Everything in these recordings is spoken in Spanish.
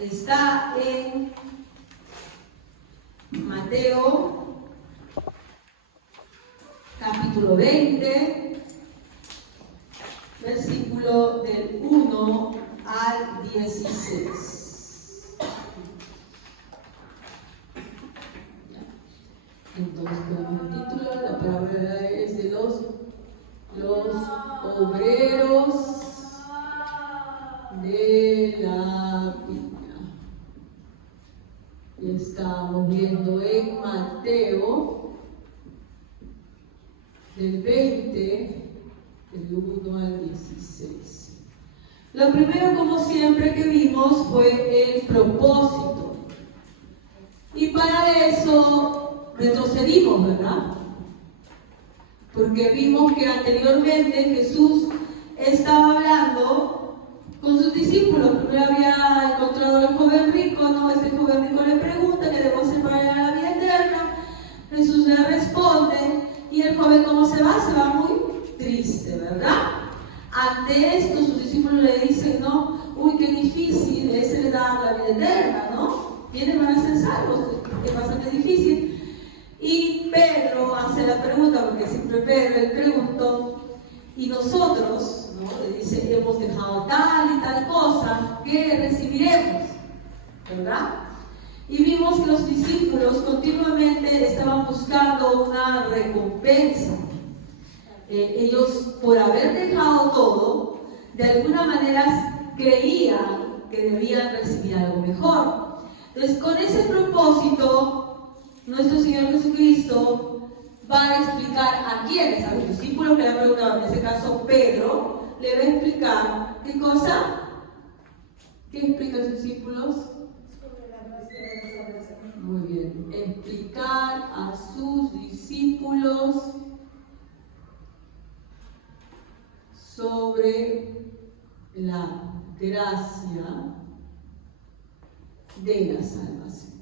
está en Mateo capítulo 20, versículo del 1 al 16. Entonces, ponemos el título, la palabra es de los obreros de la viña. Y estamos viendo en Mateo, del 20, del 1 al 16. Lo primero, como siempre, que vimos fue el propósito. Y para eso retrocedimos, ¿verdad? Porque vimos que anteriormente Jesús estaba hablando con sus discípulos. Primero había encontrado al joven rico, ¿no? Ese joven rico le pregunta qué debemos hacer para llegar a la vida eterna. Jesús le responde y el joven, ¿cómo se va? Se va muy triste, ¿verdad? Ante esto sus discípulos le dicen, ¿no? Uy, qué difícil es heredar la vida eterna, ¿no? ¿Quiénes van a ser salvos? Es bastante difícil. Y Pedro hace la pregunta, porque siempre Pedro le preguntó, y nosotros, ¿no? Le dice, hemos dejado tal y tal cosa, ¿qué recibiremos? ¿Verdad? Y vimos que los discípulos continuamente estaban buscando una recompensa. Ellos, por haber dejado todo, de alguna manera creían que debían recibir algo mejor. Entonces, con ese propósito, nuestro Señor Jesucristo va a explicar a quiénes, a los discípulos que le han preguntado, en este caso Pedro, le va a explicar ¿qué cosa? ¿Qué explica a sus discípulos? Muy bien, explicar a sus discípulos sobre la gracia de la salvación.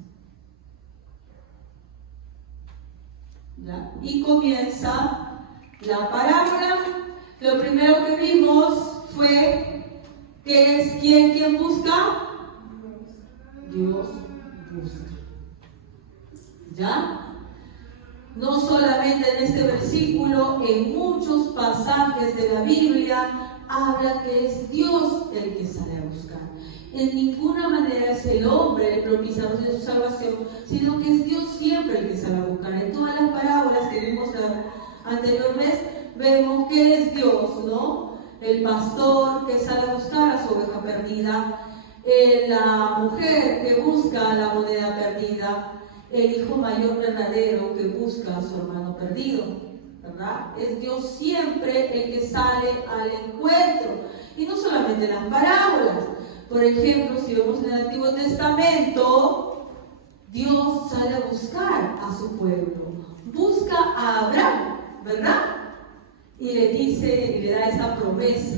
¿Ya? Y comienza la parábola. Lo primero que vimos fue que es ¿quién busca? Dios busca. ¿Ya? No solamente en este versículo, en muchos pasajes de la Biblia habla que es Dios el que sale a buscar. En ninguna manera es el hombre el propiciador de su salvación, sino que es Dios siempre el que sale a buscar. En todas las parábolas que vimos anteriormente, vemos que es Dios, ¿no? El pastor que sale a buscar a su oveja perdida, la mujer que busca la moneda perdida, el hijo mayor verdadero que busca a su hermano perdido, ¿verdad? Es Dios siempre el que sale al encuentro. Y no solamente en las parábolas. Por ejemplo, si vemos en el Antiguo Testamento, Dios sale a buscar a su pueblo. Busca a Abraham, ¿verdad? Y le dice, y le da esa promesa.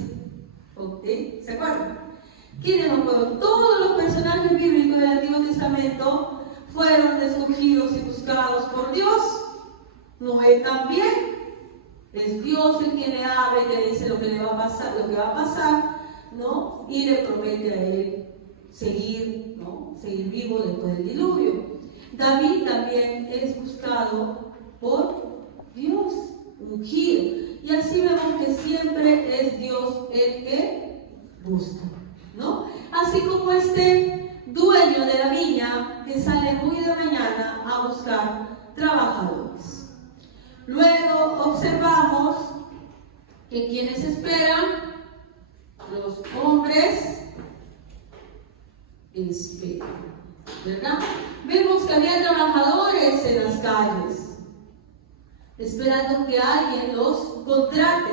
¿Ok? ¿Se acuerdan? ¿Quiénes nos fueron? Todos los personajes bíblicos del Antiguo Testamento fueron escogidos y buscados por Dios. Noé también. Es Dios el que le habla y le dice lo que le va a pasar, ¿no? Y le promete a él seguir, ¿no? Seguir vivo después del diluvio. David también es buscado por Dios, ungido. Y así vemos que siempre es Dios el que busca, ¿no? Así como este dueño de la viña que sale muy de mañana a buscar trabajadores. Luego observamos que quienes esperan, los hombres esperan, ¿verdad? Vemos que había trabajadores en las calles, esperando que alguien los contrate.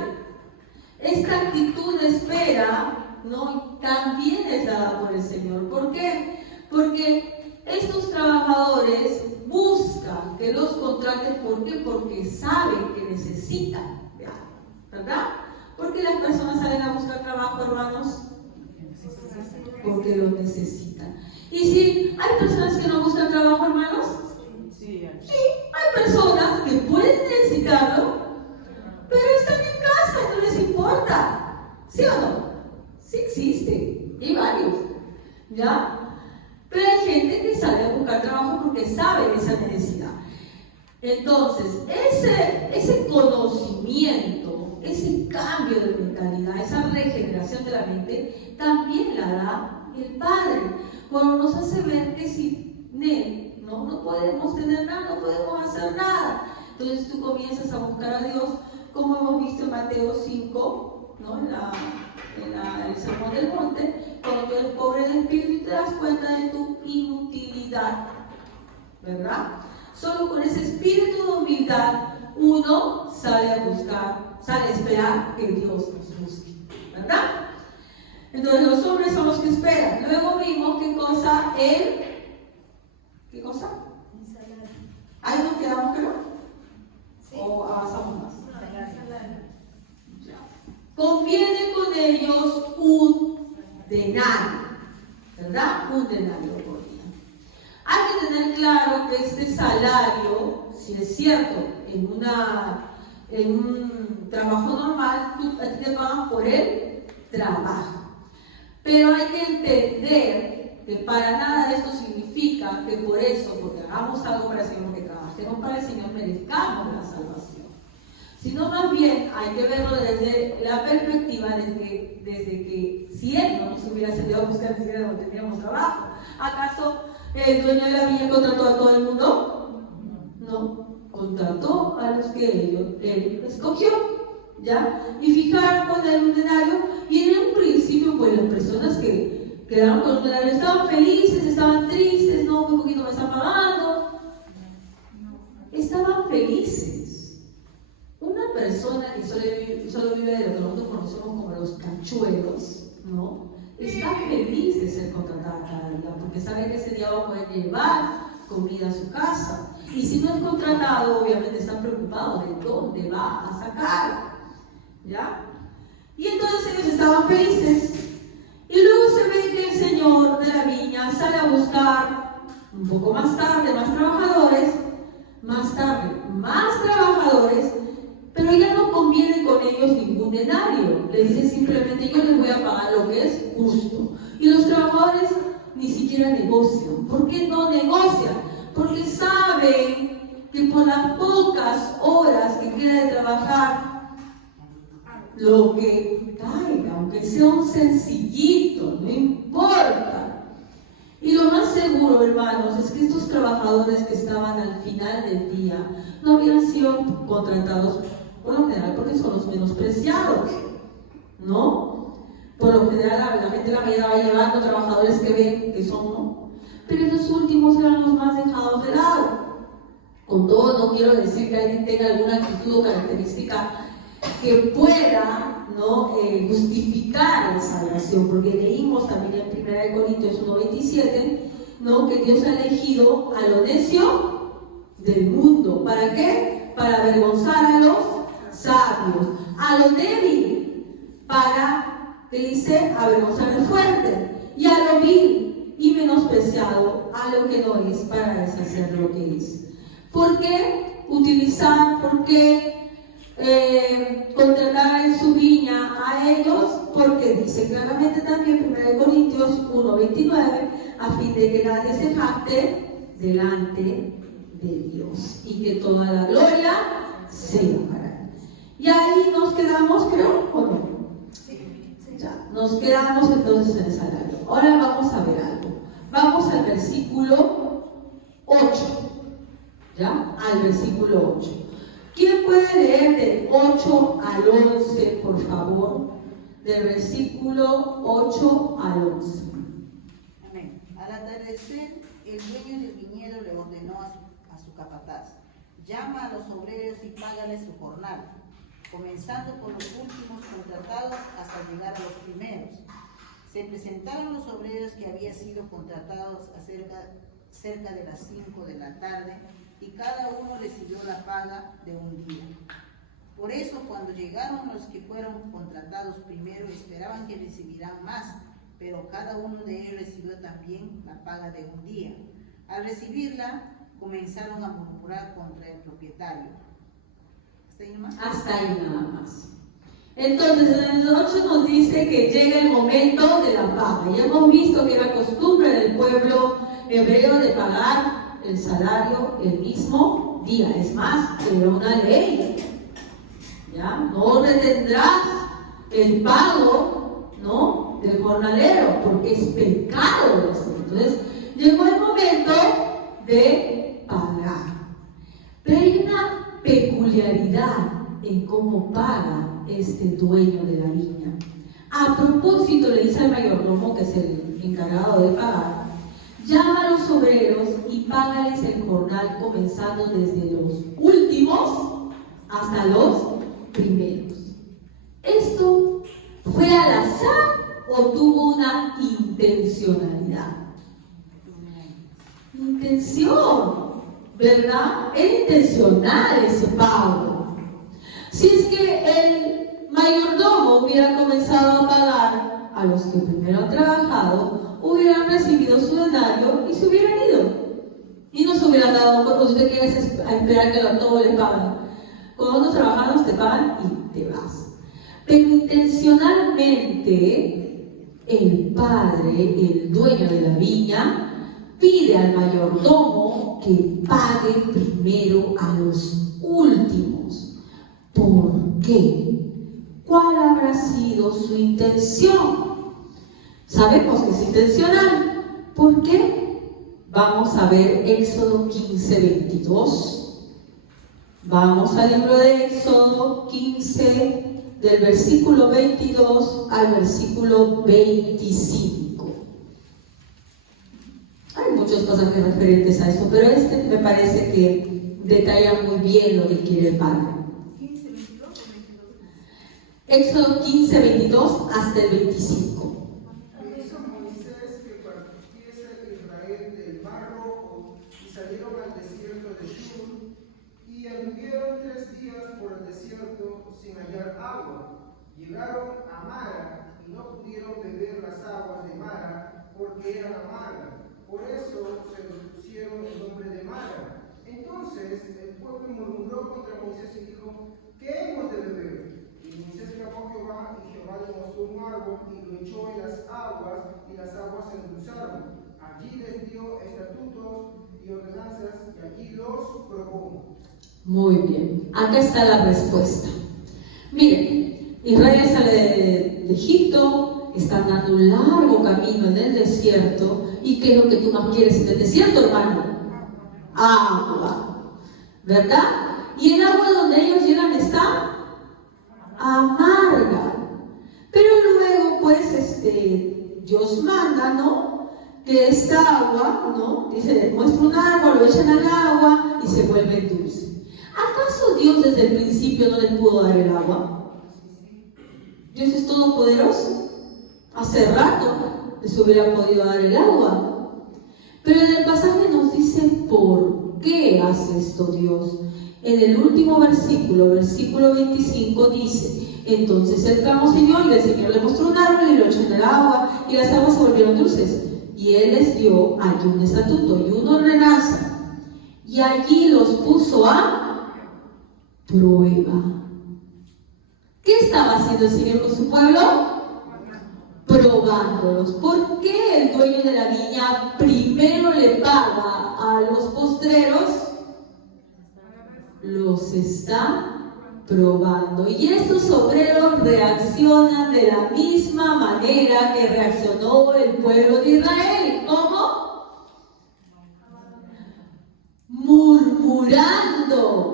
Esta actitud de espera, ¿no? También es dada por el Señor. ¿Por qué? Porque estos trabajadores buscan que los contraten. ¿Por qué? Porque saben que necesitan de algo, ¿verdad? ¿Por qué las personas salen a buscar trabajo, hermanos? Porque lo necesitan. ¿Y si hay personas que no buscan trabajo, hermanos? Sí, hay personas que pueden necesitarlo, pero están en casa, no les importa. ¿Sí o no? Sí existe, y varios. ¿Ya? Pero hay gente que sale a buscar trabajo porque sabe esa necesidad. Entonces, ese conocimiento, ese cambio de mentalidad, esa regeneración de la mente, también la da el Padre. Cuando nos hace ver que sin Él no podemos tener nada, no podemos hacer nada. Entonces tú comienzas a buscar a Dios, como hemos visto en Mateo 5, ¿no? En el Sermón del Monte, cuando tú eres pobre de espíritu y te das cuenta de tu inutilidad, ¿verdad? Solo con ese espíritu de humildad uno sale a buscar, sale a esperar que Dios nos busque, ¿verdad? Entonces los hombres son los que esperan. Luego vimos qué cosa ¿qué cosa? ¿Ahí nos quedamos, creo? Sí. ¿O avanzamos más? Conviene con ellos un denario, ¿verdad? Un denario por día. Hay que tener claro que este salario, si es cierto, en un trabajo normal, a ti te pagan por el trabajo. Pero hay que entender que para nada esto significa que por eso, porque hagamos algo para el Señor, que trabajemos para el Señor, merezcamos la salvación. Sino más bien hay que verlo desde la perspectiva desde que si Él no nos hubiera salido a buscar, ni siquiera donde teníamos trabajo. ¿Acaso el dueño de la viña contrató a todo el mundo? No, contrató a los que Él escogió, ¿ya? Y fijaron con él un denario, y en un principio, pues las personas que quedaron con un denario estaban felices, estaban tristes, no, muy poquito me están pagando. Estaban felices. Una persona que solo vive de lo que nosotros conocemos como los cachuelos, ¿no? Está feliz de ser contratada cada día, porque sabe que ese día va a poder llevar comida a su casa. Y si no es contratado, obviamente están preocupados de dónde va a sacar, ¿ya? Y entonces ellos estaban felices. Y luego se ve que el señor de la viña sale a buscar un poco más tarde más trabajadores, pero ya no conviene con ellos ningún denario. Les dice simplemente: yo les voy a pagar lo que es justo. Y los trabajadores ni siquiera negocian. ¿Por qué no negocian? Porque saben que por las pocas horas que queda de trabajar, lo que caiga, aunque sea un sencillito, no importa. Y lo más seguro, hermanos, es que estos trabajadores que estaban al final del día no habían sido contratados por lo general porque son los menospreciados, ¿no? Por lo general la gente de la mañana va llevando trabajadores que ven que son, ¿no? Pero esos últimos eran los más dejados de lado. Con todo, no quiero decir que alguien tenga alguna actitud o característica que pueda, ¿no? Justificar la salvación, porque leímos también en 1 Corintios 1:27, ¿no? Que Dios ha elegido a lo necio del mundo. ¿Para qué? Para avergonzar a los sabios, a lo débil, para, ¿qué dice? Avergonzar al fuerte, y a lo vil y menospreciado, a lo que no es, para deshacer lo que es. ¿Por qué utilizar? ¿Por qué contratar en su viña a ellos? Porque dice claramente también 1 Corintios 1:29, a fin de que nadie se jacte delante de Dios y que toda la gloria sea para Él. Y ahí nos quedamos, creo, ¿o no? Ya, nos quedamos entonces en el salario. Ahora vamos a ver algo. Vamos al versículo 8. ¿Ya? Al versículo 8. ¿Quién puede leer del 8 al 11, por favor? Del versículo 8 al 11. Amén. Al atardecer, el dueño del viñedo le ordenó a su capataz: llama a los obreros y págales su jornal, comenzando por los últimos contratados hasta llegar a los primeros. Se presentaron los obreros que habían sido contratados cerca de las 5 de la tarde, y cada uno recibió la paga de un día. Por eso, cuando llegaron los que fueron contratados primero, esperaban que recibirán más, pero cada uno de ellos recibió también la paga de un día. Al recibirla, comenzaron a murmurar contra el propietario. ¿Hasta ahí nomás? Hasta ahí nada más. Entonces, en el 8 nos dice que llega el momento de la paga. Ya hemos visto que era costumbre del pueblo hebreo de pagar el salario el mismo día. Es más, era una ley. ¿Ya? No retendrás el pago, ¿no?, del jornalero, porque es pecado eso. Entonces, llegó el momento de pagar. Pero hay una peculiaridad en cómo paga este dueño de la viña. A propósito, le dice al mayordomo, que es el encargado de pagar: llama a los obreros y págales el jornal, comenzando desde los últimos hasta los primeros. ¿Esto fue al azar o tuvo una intencionalidad? Intención, ¿verdad? Era intencional ese pago. Si es que el mayordomo hubiera comenzado a pagar a los que primero han trabajado, hubieran recibido su denario y se hubieran ido. Y no se hubieran dado cuenta. Usted quiere esperar que a todos le paguen. Cuando no trabajaron, te pagan y te vas. Pero intencionalmente, el padre, el dueño de la viña, pide al mayordomo que pague primero a los últimos. ¿Por qué? ¿Cuál habrá sido su intención? Sabemos que es intencional. ¿Por qué? Vamos a ver Éxodo 15:22. Vamos al libro de Éxodo 15, del versículo 22 al versículo 25. Hay muchos pasajes referentes a esto, pero este me parece que detalla muy bien lo que quiere el Padre. Éxodo 15:22 hasta el 25. Hizo Moisés que partiese Israel del Mar Rojo y salieron al desierto de Shur y anduvieron 3 días por el desierto sin hallar agua. Llegaron a Mara y no pudieron beber las aguas de Mara porque eran amargas. Por eso se les pusieron el nombre de Mara. Entonces el pueblo murmuró contra Moisés y dijo: ¿qué hemos de beber? Y Moisés clamó a Jehová, y Jehová le mostró un árbol y lo echó en las aguas, y las aguas se endulzaron. Allí les dio estatutos y ordenanzas, y allí los probó. Muy bien, acá está la respuesta. Miren, Israel sale de Egipto, están dando un largo camino en el desierto. ¿Y qué es lo que tú más quieres en el desierto, hermano? Agua, ¿verdad? Y el agua donde ellos llegan está amarga. Pero luego, pues, Dios manda, ¿no?, que esta agua, ¿no?, dice, les muestra un árbol, lo echan al agua y se vuelve dulce. ¿Acaso Dios desde el principio no les pudo dar el agua? Dios es todopoderoso. Hace rato les hubiera podido dar el agua. Pero en el pasaje nos dice por qué hace esto Dios. En el último versículo, versículo 25, dice: entonces él clamó Señor, y el Señor le mostró un árbol y lo echó en el agua, y las aguas se volvieron dulces. Y él les dio allí un estatuto y una ordenanza, y allí los puso a prueba. ¿Qué estaba haciendo el Señor con su pueblo? Probándolos. ¿Por qué el dueño de la viña primero le paga a los postreros? Los está probando. Y estos obreros reaccionan de la misma manera que reaccionó el pueblo de Israel. ¿Cómo? Murmurando.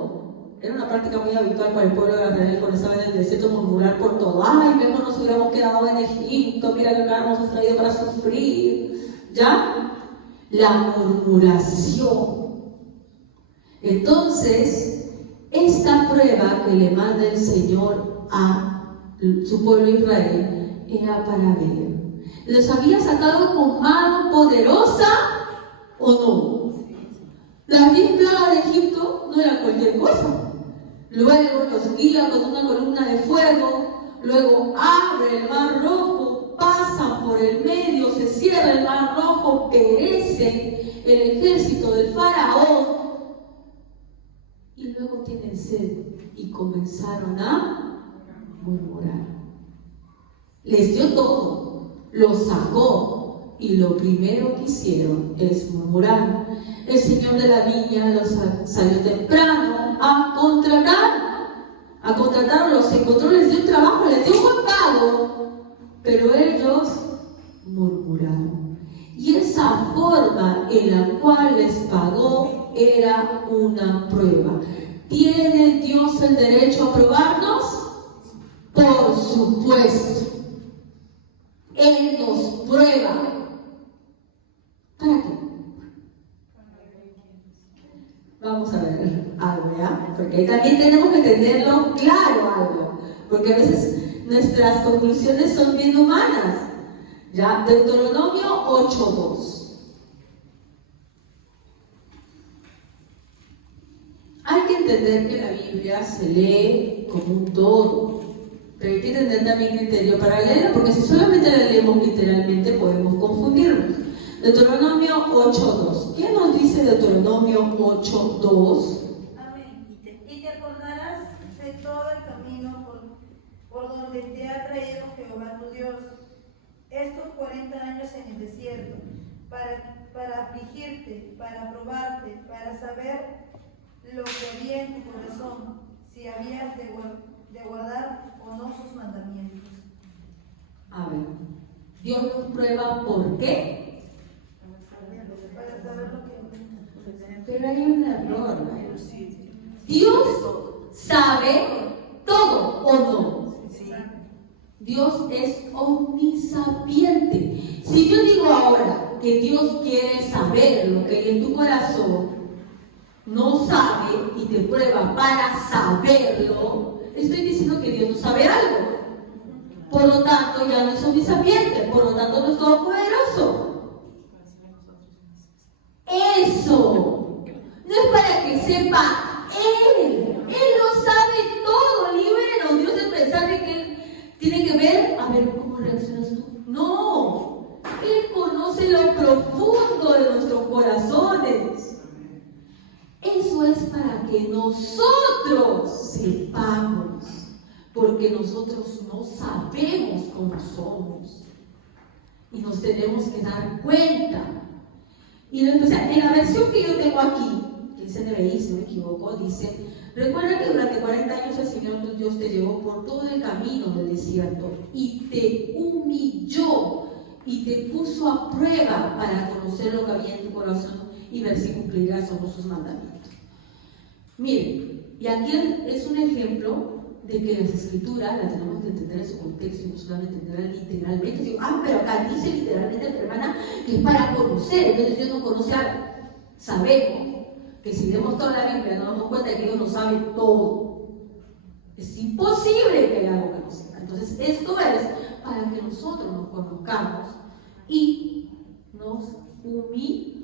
Era una práctica muy habitual para el pueblo de Israel cuando estaba en el desierto, murmurar por todo. Ay, mejor nos hubiéramos quedado en Egipto, mira que acá nos hemos traído para sufrir. ¿Ya? La murmuración. Entonces, esta prueba que le manda el Señor a su pueblo Israel era para ver: ¿los había sacado con mano poderosa o no? Las 10 plagas de Egipto no eran cualquier cosa. Luego los guía con una columna de fuego, luego abre el mar rojo, pasan por el medio, se cierra el mar rojo, perece el ejército del faraón. Y luego tienen sed y comenzaron a murmuraron. Les dio todo, los sacó y lo primero que hicieron es murmurar. El señor de la viña los salió temprano a contratar, los encontró, les dio un trabajo, les dio un buen pago, pero ellos murmuraron. Y esa forma en la cual les pagó era una prueba. ¿Tiene Dios el derecho a probarnos? Por supuesto. Él nos prueba. ¿Para qué? Vamos a ver algo, ¿ya? Porque también tenemos que tenerlo claro algo. Porque a veces nuestras conclusiones son bien humanas. ¿Ya? Deuteronomio 8:2. Hay que entender que la Biblia se lee como un todo, pero hay que tener también criterio para leerla, porque si solamente la leemos literalmente podemos confundirnos. Deuteronomio 8:2. ¿Qué nos dice Deuteronomio 8:2? Amén. Y te acordarás de todo el camino por donde te ha traído Jehová tu Dios estos 40 años en el desierto, para afligirte, para probarte, para saber lo que había en tu corazón, si habías de guardar o no sus mandamientos. A ver, Dios nos prueba ¿por qué? Para saber lo que... Pero hay un error. Dios sabe todo o no. Dios es omnisapiente. Si yo digo ahora que Dios quiere saber lo que hay en tu corazón, no sabe y te prueba para saberlo, estoy diciendo que Dios no sabe algo. Por lo tanto, ya no es omnisapiente, por lo tanto no es todopoderoso. Eso no es para que sepa Él lo sabe todo. Líbranos, Dios, de pensar de que Él tiene que ver, a ver cómo reaccionas tú. No, Él conoce lo profundo de nuestros corazones. Eso es para que nosotros sepamos, porque nosotros no sabemos cómo somos y nos tenemos que dar cuenta. Y en la versión que yo tengo aquí, que es NBI, si no me equivoco, dice: recuerda que durante 40 años el Señor tu Dios te llevó por todo el camino del desierto y te humilló y te puso a prueba para conocer lo que había en tu corazón y ver si cumplirás todos sus mandamientos. Miren, y aquí es un ejemplo de que las escrituras las tenemos que entender en su contexto y no solamente entenderlas literalmente. Digo, pero acá dice literalmente, hermana, que es para conocer. Entonces Dios no conoce algo. Sabemos que si leemos toda la Biblia nos damos cuenta de que Dios no sabe todo. Es imposible que haya algo que no sepa. Entonces esto es para que nosotros nos conozcamos y nos humillemos.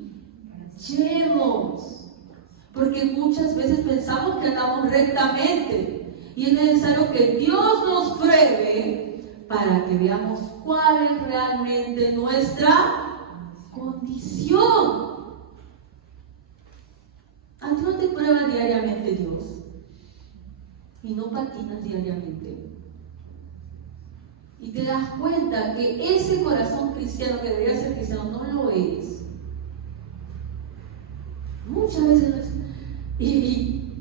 Porque muchas veces pensamos que andamos rectamente y es necesario que Dios nos pruebe para que veamos cuál es realmente nuestra condición. A ti no te prueba diariamente Dios y no patinas diariamente. Y te das cuenta que ese corazón cristiano que debería ser cristiano no lo es. Muchas veces no es. Y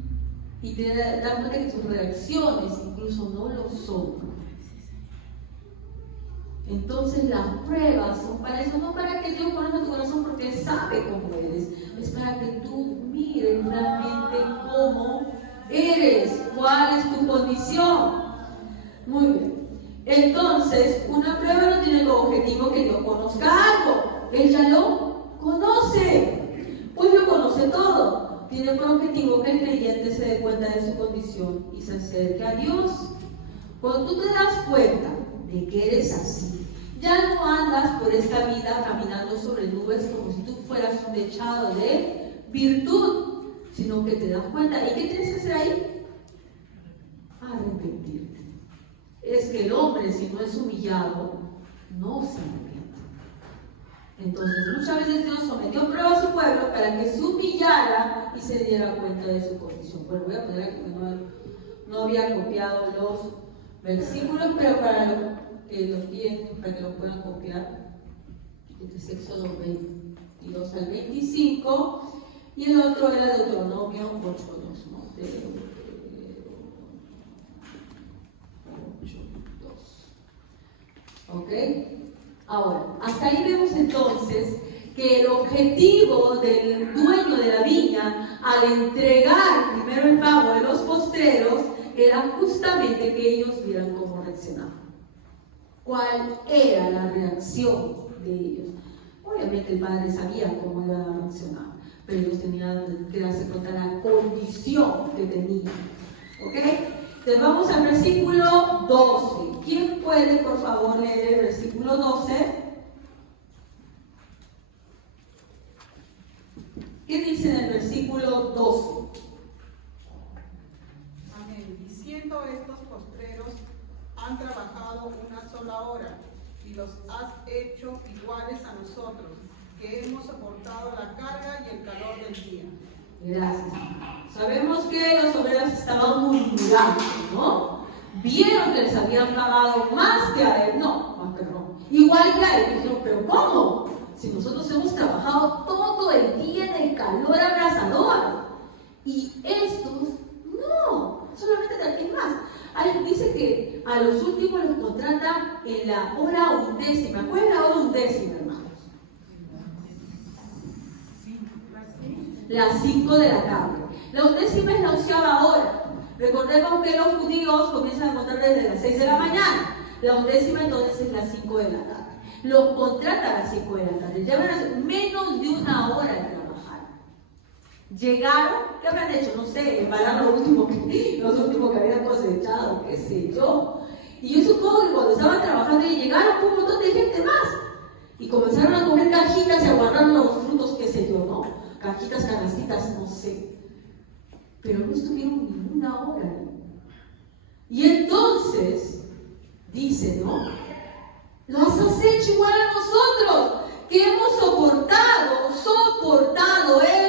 te das cuenta que tus reacciones incluso no lo son. Entonces las pruebas son para eso, no para que Dios conozca tu corazón porque Él sabe cómo eres, es para que tú mires realmente cómo eres, cuál es tu condición. Muy bien. Entonces, una prueba no tiene como objetivo que Dios conozca algo. Él ya lo conoce, pues lo conoce todo. Tiene por objetivo que el creyente se dé cuenta de su condición y se acerque a Dios. Cuando tú te das cuenta de que eres así, ya no andas por esta vida caminando sobre nubes como si tú fueras un dechado de virtud, sino que te das cuenta. ¿Y qué tienes que hacer ahí? Arrepentirte. Es que el hombre, si no es humillado, no se arrepiente. Entonces, muchas veces Dios sometió a prueba a su pueblo para que se humillara y se diera cuenta de su condición. Bueno, voy a poner aquí que no había copiado los versículos, pero para que lo tienen, para que lo puedan copiar. Este es Éxodo 22 al 25 y el otro era Deuteronomio 8:2, ¿no? 8:2. ¿Ok? Ahora, hasta ahí vemos entonces que el objetivo del dueño de la viña al entregar primero el pago de los postreros era justamente que ellos vieran cómo reaccionaban. ¿Cuál era la reacción de ellos? Obviamente el padre sabía cómo iban a reaccionar, pero ellos tenían que darse cuenta de la condición que tenían. ¿Ok? Entonces vamos al versículo 12. ¿Quién puede, por favor, leer el versículo 12? ¿Qué dice en el versículo 12? Amén. Diciendo estos postreros, han trabajado una sola hora, y los has hecho iguales a nosotros, que hemos soportado la carga y el calor del día. Gracias. Sabemos que los obreros estaban murmurando, ¿no? Vieron que les habían pagado más que a él, igual que a él. Dijeron, pero ¿cómo? Si nosotros hemos trabajado todo el día en el calor abrasador. Y estos, no, solamente también más. Ahí dice que a los últimos los contratan en la hora 11. ¿Cuál es la hora 11, hermanos? Las 5 de la tarde. La 11 es la 11ª hora. Recordemos que los judíos comienzan a contar desde las 6 de la mañana. La 11 entonces es las 5 de la tarde. Los contratan a las 5 de la tarde. Llevan menos de una hora de trabajar. Llegaron, ¿qué habrán hecho? No sé, embalar lo último que habían cosechado, qué sé yo. Y yo supongo que cuando estaban trabajando y llegaron un montón de gente más. Y comenzaron a coger cajitas y a guardar los frutos, qué sé yo, ¿no? Cajitas, canastitas, no sé. Pero no estuvieron ni una hora. Y entonces, dice, ¿no? Los has hecho igual a nosotros, que hemos soportado el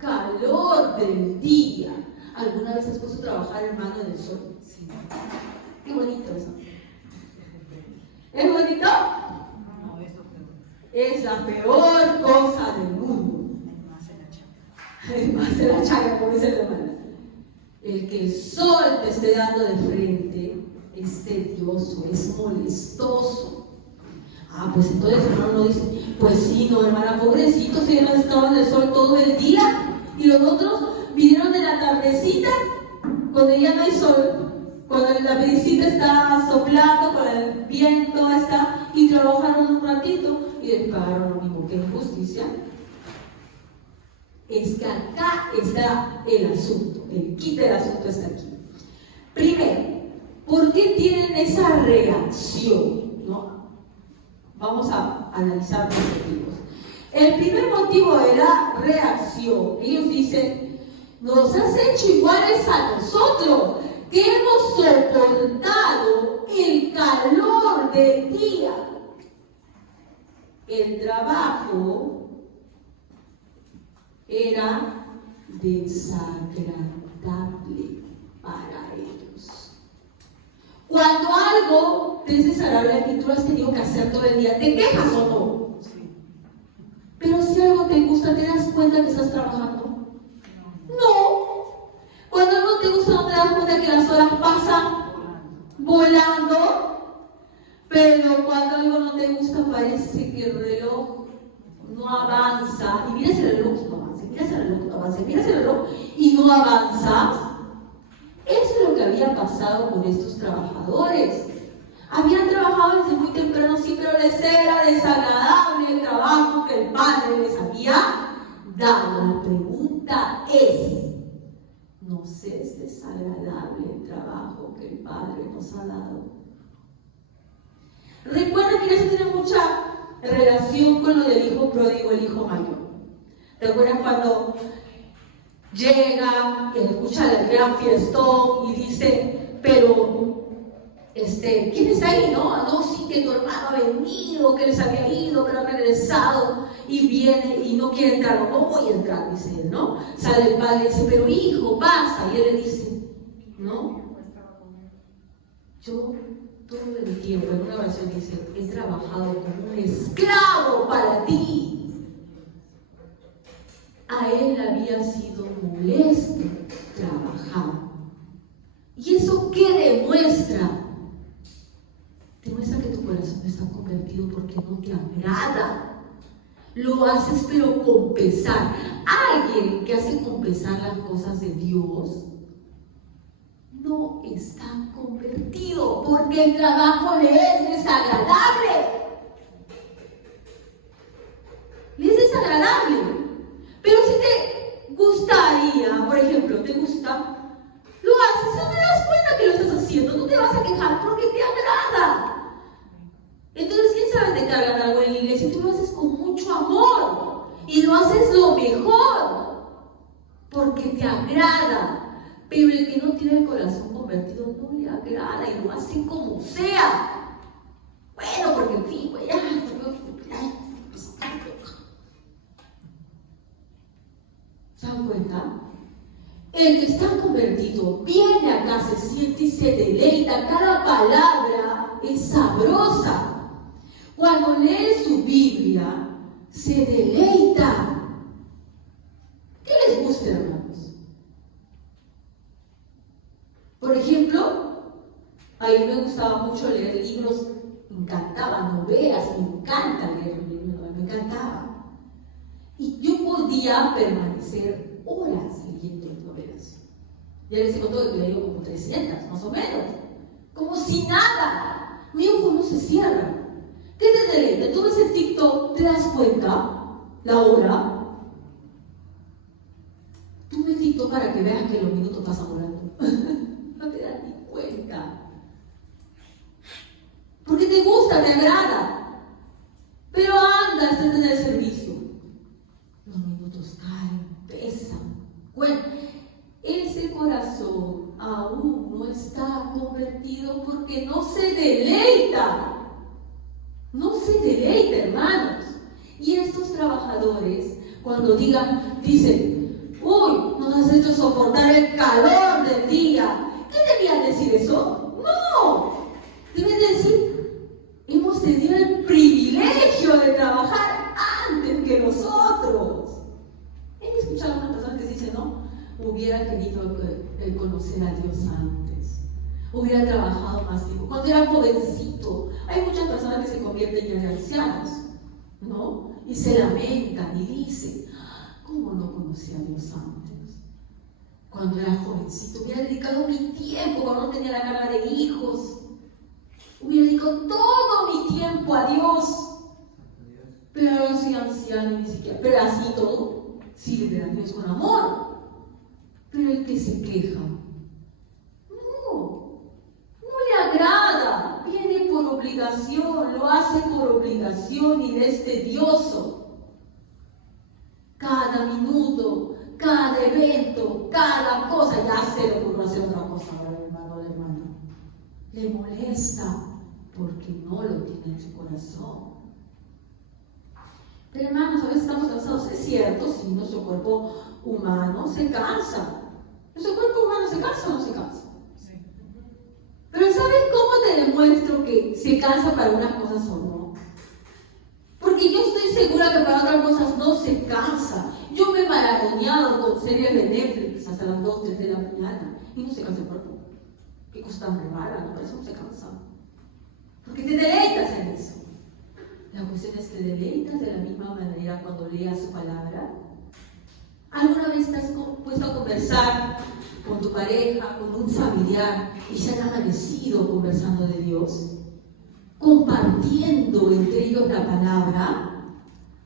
calor del día. ¿Alguna vez has puesto a trabajar, hermano, en el sol? Sí. Qué bonito eso. ¿Es bonito? No, eso Es la peor cosa del mundo. Más de la chaga, como dice la hermana. El que el sol te esté dando de frente es tedioso, es molestoso. Ah, pues entonces hermano no dice, pues sí, no, hermana, pobrecitos, ellos estaban en el sol todo el día y los otros vinieron de la tardecita, cuando ya no hay sol, cuando la brisita está soplando, cuando el viento está, y trabajaron un ratito y les pagaron lo mismo. ¡Qué injusticia! Es que acá está el asunto, el kit del asunto está aquí. Primero, ¿por qué tienen esa reacción? ¿No? Vamos a analizar los motivos. El primer motivo de la reacción, ellos dicen, nos has hecho iguales a nosotros, que hemos soportado el calor del día. El trabajo era desagradable para ellos. Cuando algo te es desagradable y tú lo has tenido que hacer todo el día, ¿te quejas o no? Sí. Pero si algo te gusta, ¿te das cuenta que estás trabajando? No. Cuando algo te gusta, ¿no te das cuenta que las horas pasan volando? Pero cuando algo no te gusta, parece que el reloj no avanza. Y miras el reloj y no avanza, miras el reloj y no avanza, miras el reloj y no avanza. Eso es lo que había pasado con estos trabajadores. Habían trabajado desde muy temprano, sí, pero les era desagradable el trabajo que el Padre les había dado. La pregunta es, ¿nos es desagradable el trabajo que el Padre nos ha dado? Recuerden que eso tiene mucha relación con lo del hijo pródigo, el hijo mayor. ¿Recuerdan cuando llega, escucha el gran fiestón y dice, pero, ¿quién está ahí? No, sí, que tu hermano ha venido, que les había ido, pero ha regresado y viene y no quiere entrar. No voy a entrar, dice él, ¿no? Sale el padre y dice, pero hijo, pasa. Y él le dice, no, Yo todo el tiempo en una oración dice, he trabajado como un esclavo para ti. A él había sido molesto trabajar. ¿Y eso qué demuestra? Demuestra que tu corazón está convertido porque no te agrada. Lo haces pero con pesar. Alguien que hace con pesar las cosas de Dios no está convertido porque el trabajo le es desagradable. Le es desagradable. Pero si te gustaría, por ejemplo, te gusta, lo haces, no te das cuenta que lo estás haciendo, no te vas a quejar porque te agrada. Entonces, ¿quién sabe te cargan algo en la iglesia? Tú lo haces con mucho amor y lo haces lo mejor porque te agrada. Pero el que no tiene el corazón convertido no le agrada y lo hace como sea. Bueno, porque en fin, pues, ¿se dan cuenta? El que está convertido viene acá, se siente y se deleita. Cada palabra es sabrosa. Cuando lee su Biblia, se deleita. ¿Qué les gusta, hermanos? Por ejemplo, a mí me gustaba mucho leer libros, me encantaba, novelas, me encanta leer libros, me encantaba. Y yo podía permanecer horas leyendo novelas. Ya les he contado que leí como 300, más o menos. Como si nada. Mi ojo no se cierra. ¿Qué te deleita? Tú ves el TikTok, te das cuenta, la hora. Tú ves TikTok para que veas que los minutos pasan volando. No te das ni cuenta. Porque te gusta, te agrada. Pero anda, estás en el servicio. Los minutos caen, pesan. Bueno, ese corazón aún no está convertido porque no se deleita. No se deleita, hermanos. Y estos trabajadores, cuando dicen, uy, nos has hecho soportar el calor del día. ¿Qué debían decir eso? No. Deben decir, hemos tenido el privilegio de trabajar antes que nosotros. He escuchado a una persona que dice, no, hubiera querido conocer a Dios antes. Hubiera trabajado más tiempo. Cuando era jovencito, hay muchas personas que se convierten ya en ancianos, ¿no? Y se lamentan y dicen, ¿cómo no conocí a Dios antes? Cuando era jovencito, hubiera dedicado mi tiempo cuando no tenía la carga de hijos. Hubiera dedicado todo mi tiempo a Dios. Pero ahora soy anciano y ni siquiera, pero así todo, sirve a Dios con amor. Pero el que se queja, no le agrada, viene por obligación, lo hace por obligación y es tedioso. Cada minuto, cada evento, cada cosa, ya se le ocurrió hacer otra cosa para el hermano o la hermana. Le molesta porque no lo tiene en su corazón. Pero hermanos, a veces estamos cansados, es cierto, si nuestro cuerpo humano se cansa. ¿Nuestro cuerpo humano se cansa o no se cansa? Sí. Pero ¿sabes cómo te demuestro que se cansa para unas cosas o no? Porque yo estoy segura que para otras cosas no se cansa. Yo me he maratoneado con series de Netflix hasta las 2, 3 de la mañana y no se cansa el cuerpo. Qué cosa tan rara, ¿no? Por eso no se cansa. Porque te deleitas en eso. La cuestión es que te deleitas de la misma manera cuando leas su palabra. ¿Alguna vez te has puesto a conversar con tu pareja, con un familiar y se han amanecido conversando de Dios? Compartiendo entre ellos la palabra.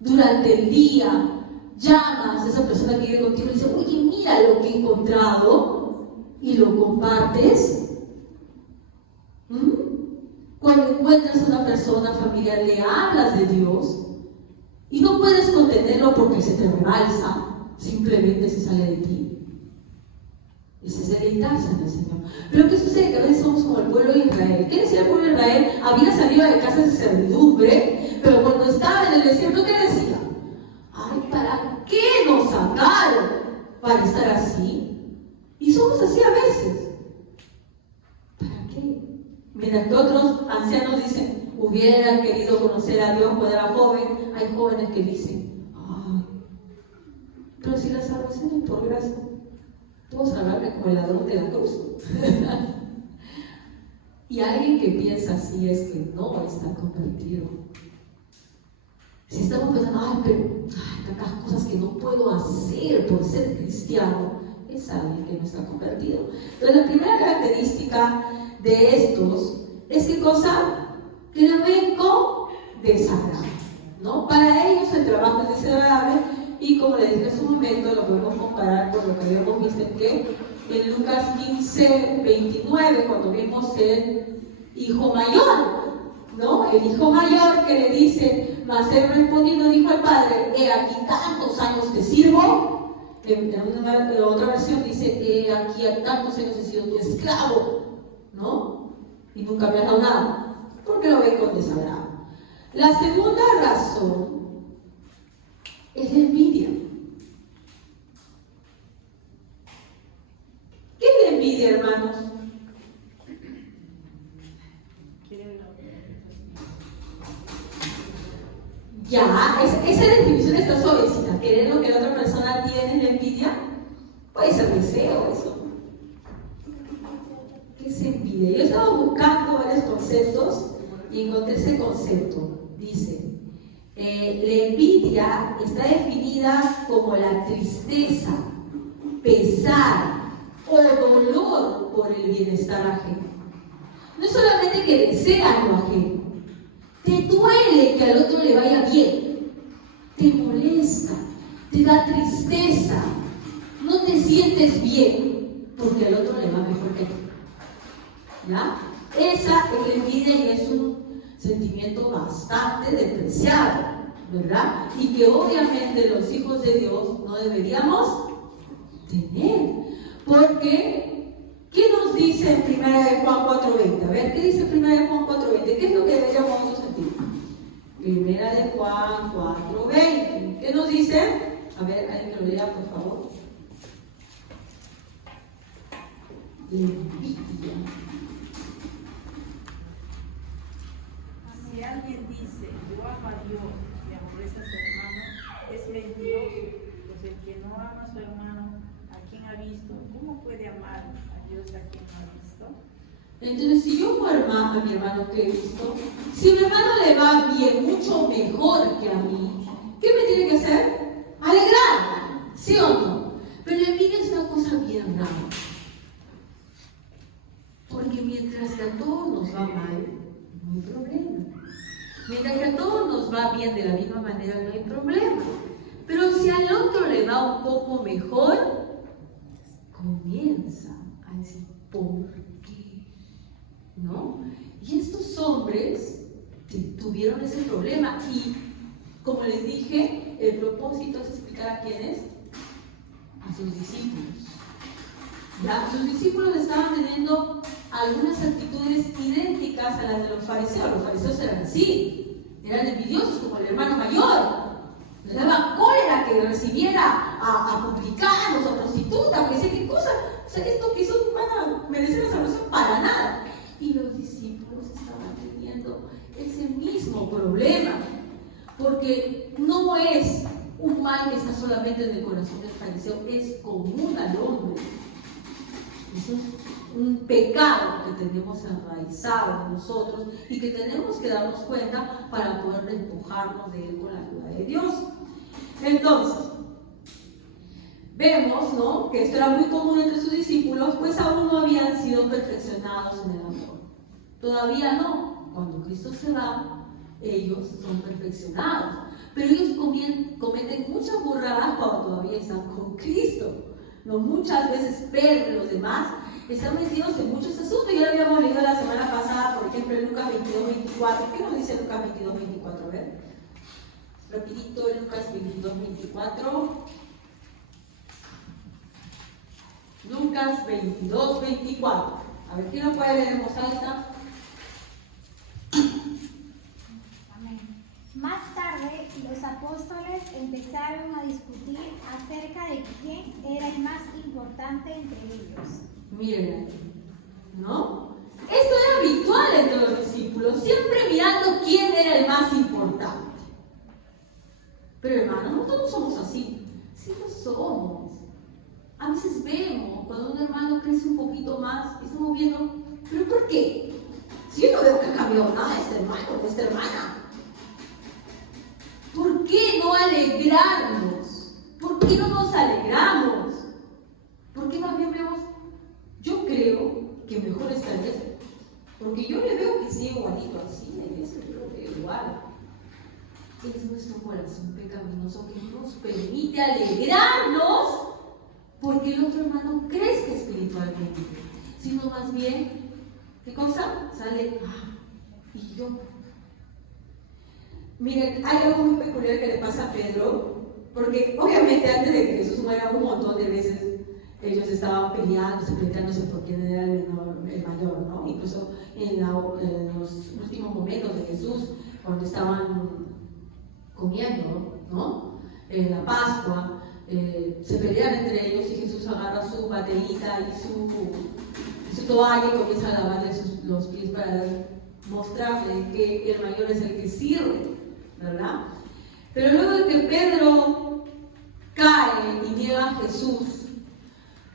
Durante el día llamas a esa persona que vive contigo y dices, oye, mira lo que he encontrado, y lo compartes. Cuando encuentras a una persona familiar, le hablas de Dios y no puedes contenerlo porque se te rebalsa, simplemente se sale de ti. Ese es deleitarse en el Señor. Pero ¿qué sucede? Que a veces somos como el pueblo de Israel. ¿Qué decía el pueblo de Israel? Había salido de casas de servidumbre, pero cuando estaba en el desierto, ¿qué decía? Ay, ¿para qué nos sacaron para estar así? Y somos así a veces. ¿Para qué? Mientras que otros ancianos dicen, hubiera querido conocer a Dios cuando era joven, hay jóvenes que dicen, ay, pero si la salvación es por gracia, puedo salvarme como el ladrón de la cruz. Y alguien que piensa así es que no está convertido. Si estamos pensando, tantas cosas que no puedo hacer por ser cristiano, es alguien que no está convertido. Entonces, la primera característica de estos es ¿qué cosa? Que lo ven con desagrado, ¿no? Para ellos el trabajo es desagradable y como les dije hace un momento, lo podemos comparar con lo que habíamos visto en Lucas 15, 29, cuando vimos el hijo mayor, ¿no? El hijo mayor que le dice, mas él respondiendo dijo al padre, he aquí tantos años te sirvo. En otra versión dice, he aquí tantos años he sido tu esclavo, ¿no? Y nunca me has dado nada, porque lo ven con desagrado. La segunda razón es la envidia. ¿Qué es la envidia, hermanos? Ya, esa definición está suavecita. Querer lo que la otra persona tiene, la envidia, puede ser deseo eso. ¿Qué es envidia? Yo estaba buscando varios conceptos y encontré ese concepto. Dice, la envidia está definida como la tristeza, pesar o dolor por el bienestar ajeno. No es solamente que deseas lo ajeno, te duele que al otro le vaya bien, te molesta, te da tristeza, no te sientes bien porque al otro le va mejor que a ti. ¿Ya? Esa es la envidia y es un sentimiento bastante despreciado, ¿verdad? Y que obviamente los hijos de Dios no deberíamos tener. Porque, ¿qué nos dice en 1 Juan 4:20? A ver, ¿qué dice 1 Juan 4:20? ¿Qué es lo que deberíamos sentir? 1 Juan 4:20. ¿Qué nos dice? A ver, alguien que lo lea, por favor. Envidia. Si alguien dice, yo amo a Dios y aborrece a su hermano, es mentiroso, pues el que no ama a su hermano, a quien ha visto, ¿cómo puede amar a Dios a quien no ha visto? Entonces, si yo amo a mi hermano que he visto, si a mi hermano le va bien, mucho mejor que a mí, ¿qué me tiene que hacer? Alegrar, ¿sí o no? Pero la envidia es una cosa bien rara. Porque mientras que a todos nos va mal, no hay problema. Mientras que a todos nos va bien de la misma manera, no hay problema. Pero si al otro le va un poco mejor, comienza a decir, ¿por qué? ¿No? Y estos hombres tuvieron ese problema y, como les dije, el propósito es explicar a quiénes, a sus discípulos. ¿Ya? Sus discípulos estaban teniendo algunas actitudes idénticas a las de los fariseos. Los fariseos eran así, eran envidiosos como el hermano mayor. Les daba cólera que recibiera a publicanos, a prostitutas, porque decían, ¿qué cosa? O sea, estos que son van a merecer la salvación para nada. Y los discípulos estaban teniendo ese mismo problema, porque no es un mal que está solamente en el corazón del fariseo, es común al hombre. Es un pecado que tenemos enraizado en nosotros y que tenemos que darnos cuenta para poder despojarnos de él con la ayuda de Dios. Entonces, vemos, ¿no?, que esto era muy común entre sus discípulos, pues aún no habían sido perfeccionados en el amor. Todavía no. Cuando Cristo se va, ellos son perfeccionados. Pero ellos cometen muchas burradas cuando todavía están con Cristo. No, muchas veces Pedro y los demás están metidos en muchos asuntos. Ya lo habíamos leído la semana pasada, por ejemplo, en Lucas 22:24. ¿Qué nos dice Lucas 22:24? A ver, rapidito, Lucas 22:24. Lucas 22:24. A ver, ¿quién lo puede leer en voz alta? Más tarde, los apóstoles empezaron a discutir acerca de quién era el más importante entre ellos. Miren, ¿no? Esto era habitual, somos. A veces vemos cuando un hermano crece un poquito más y estamos viendo, ¿pero por qué? Si yo no veo que ha cambiado nada este hermano o esta hermana. ¿Por qué no alegrarnos? ¿Por qué no nos alegramos? ¿Por qué más bien vemos? Yo creo que mejor estaría, porque yo le veo que sigue igualito así, en eso creo que igual. Es nuestro corazón pecaminoso que no nos permite alegrarnos porque el otro hermano crezca espiritualmente, sino más bien, ¿qué cosa? Sale, y yo. Miren, hay algo muy peculiar que le pasa a Pedro, porque obviamente antes de que Jesús muera un montón de veces ellos estaban peleándose por quién era el mayor, ¿no? Incluso en los últimos momentos de Jesús, cuando estaban comiendo, ¿no? En la Pascua, se pelean entre ellos y Jesús agarra su baterita y su toalla y comienza a lavarle los pies para mostrarle que el mayor es el que sirve, ¿verdad? Pero luego de que Pedro cae y niega a Jesús,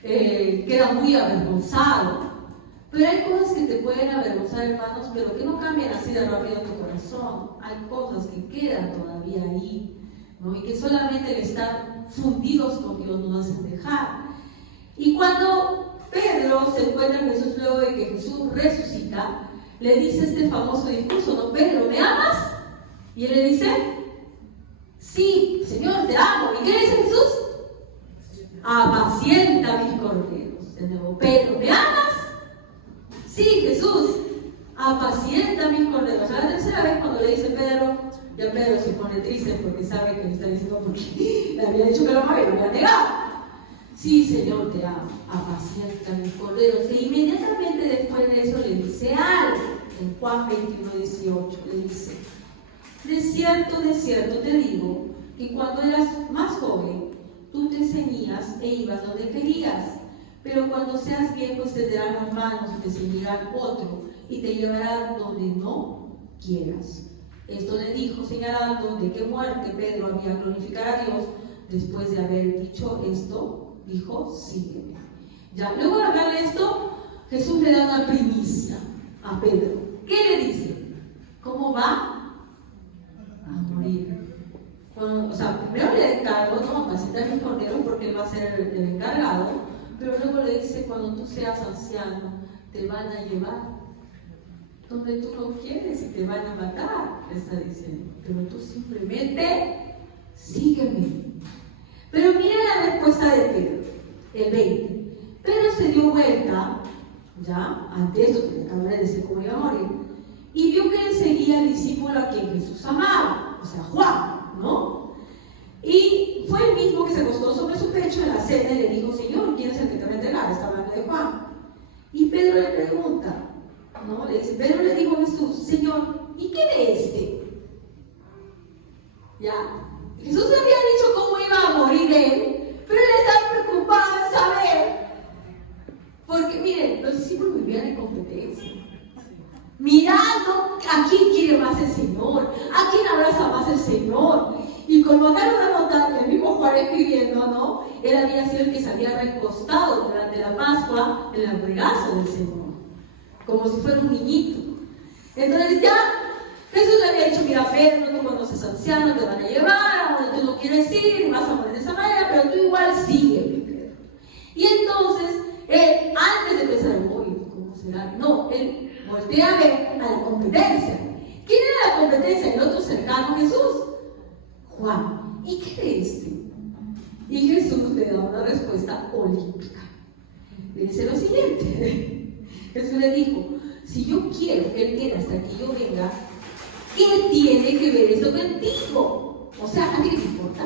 queda muy avergonzado. Pero hay cosas que te pueden avergonzar, hermanos, pero que no cambian así de rápido en tu corazón. Hay cosas que quedan todavía ahí, ¿no? Y que solamente el estar fundidos con Dios nos hacen dejar. Y cuando Pedro se encuentra en Jesús luego de que Jesús resucita, le dice este famoso discurso, ¿no? Pedro, ¿me amas? Y él le dice, sí, Señor, te amo. ¿Y qué le dice Jesús? Apacienta mis corderos. De nuevo, Pedro, ¿me amas? Sí, Jesús, apacienta mis corderos. A la tercera vez cuando le dice Pedro, ya Pedro se pone triste porque sabe que le está diciendo porque le había dicho que lo amaba y lo había negado. Sí, Señor, te amo, apacienta mis corderos. E inmediatamente después de eso le dice algo. En Juan 21:18 le dice, de cierto te digo, que cuando eras más joven, tú te ceñías e ibas donde querías. Pero cuando seas viejo, extenderán las manos y te ceñirán otro, y te llevarán donde no quieras. Esto le dijo, señalando de qué muerte Pedro había glorificar a Dios. Después de haber dicho esto, dijo, sígueme. Ya, luego de hablarle esto, Jesús le da una primicia a Pedro. ¿Qué le dice? ¿Cómo va a morir? Bueno, o sea, primero le encargo, no, apacientar mis corderos porque él va a ser el encargado. Pero luego le dice, cuando tú seas anciano, te van a llevar donde tú no quieres y te van a matar, le está diciendo. Pero tú simplemente sígueme. Pero mira la respuesta de Pedro, el 20. Pedro se dio vuelta, ya, ante esto que le acabo de decir cómo iba a morir, y vio que él seguía al discípulo a quien Jesús amaba, o sea, Juan, ¿no? Y fue el mismo que se acostó sobre su pecho en la cena y le dijo, Señor, ¿quién es el que te va a entregar? Está hablando de Juan. Y Pedro le pregunta, ¿no? Le dice, Pedro le dijo a Jesús, Señor, ¿y quién es este? ¿Ya? Jesús le había dicho cómo iba a morir él, pero él estaba preocupado en saber. Porque, miren, los discípulos vivían en competencia. Mirando a quién quiere más el Señor, a quién abraza más el Señor. Y como acá nos da notar, el mismo Juan escribiendo, ¿no? Él había sido el que se había recostado durante la Pascua en el regazo del Señor, como si fuera un niñito. Entonces ya Jesús le había dicho, mira Pedro, tú cuando seas anciano te van a llevar a donde tú no quieres ir, vas a morir de esa manera, pero tú igual sígueme, Pedro. Y entonces, él, antes de pensar, oye, ¿cómo será? No, él voltea a ver a la competencia. ¿Quién era la competencia? El otro cercano a Jesús. Juan, ¿y qué de este? Y Jesús le da una respuesta olímpica. Le dice lo siguiente. Jesús le dijo, si yo quiero que él quede hasta que yo venga, ¿qué tiene que ver eso contigo? O sea, ¿a ti qué te importa?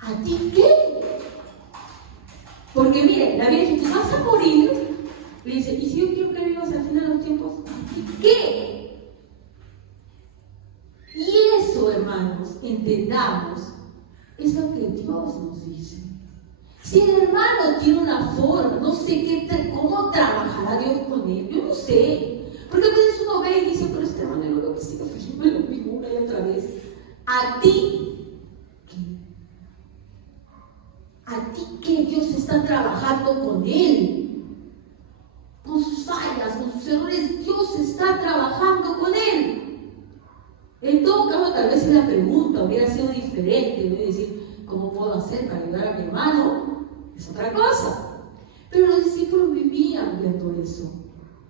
¿A ti qué? Porque miren, la Biblia dice, tú vas a morir. Le dice, ¿y si yo quiero que vivas al final de los tiempos? ¿A ti qué? Y eso, hermanos, entendamos, es lo que Dios nos dice. Si el hermano tiene una forma, no sé cómo trabajará Dios con él, yo no sé. Porque a veces uno ve y dice, pero este hermano lo que sigue fallando lo mismo una y otra vez. ¿A ti qué? ¿A ti qué? Dios está trabajando con él. Con sus fallas, con sus errores, Dios está trabajando con él. En todo caso, tal vez si la pregunta hubiera sido diferente, voy a decir, ¿cómo puedo hacer para ayudar a mi hermano? Es otra cosa. Pero los discípulos vivían viendo eso.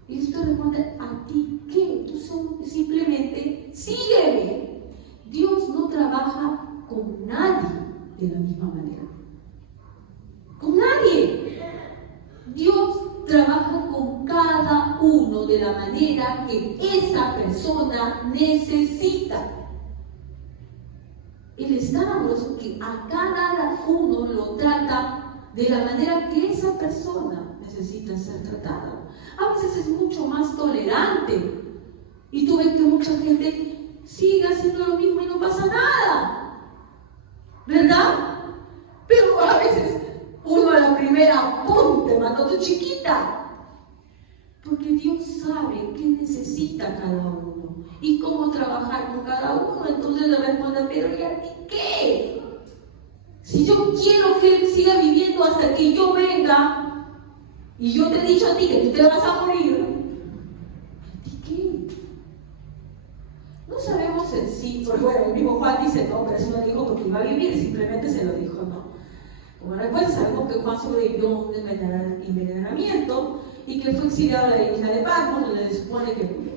Y esto responde, ¿a ti qué? Tú simplemente sígueme. Dios no trabaja con nadie de la misma manera. Con nadie. Dios trabaja con cada uno de la manera que esa persona necesita. Él es tan amoroso que a cada uno lo trata de la manera que esa persona necesita ser tratada. A veces es mucho más tolerante. Y tú ves que mucha gente sigue haciendo lo mismo y no pasa nada. ¿Verdad? Pero a veces uno a la primera, ¡pum!, te mandó tu chiquita. Porque Dios sabe qué necesita cada uno y cómo trabajar con cada uno. Entonces le responde, pero ¿y a ti qué? Si yo quiero que él siga viviendo hasta que yo venga y yo te he dicho a ti que tú te vas a morir, ¿a ti qué? No sabemos en sí, porque bueno, el mismo Juan dice, no, pero eso no dijo porque iba a vivir, simplemente se lo dijo, no. Como recuerden, sabemos que Juan sobrevivió a un envenenamiento y que fue exiliado a la isla de Patmos, donde se supone que murió.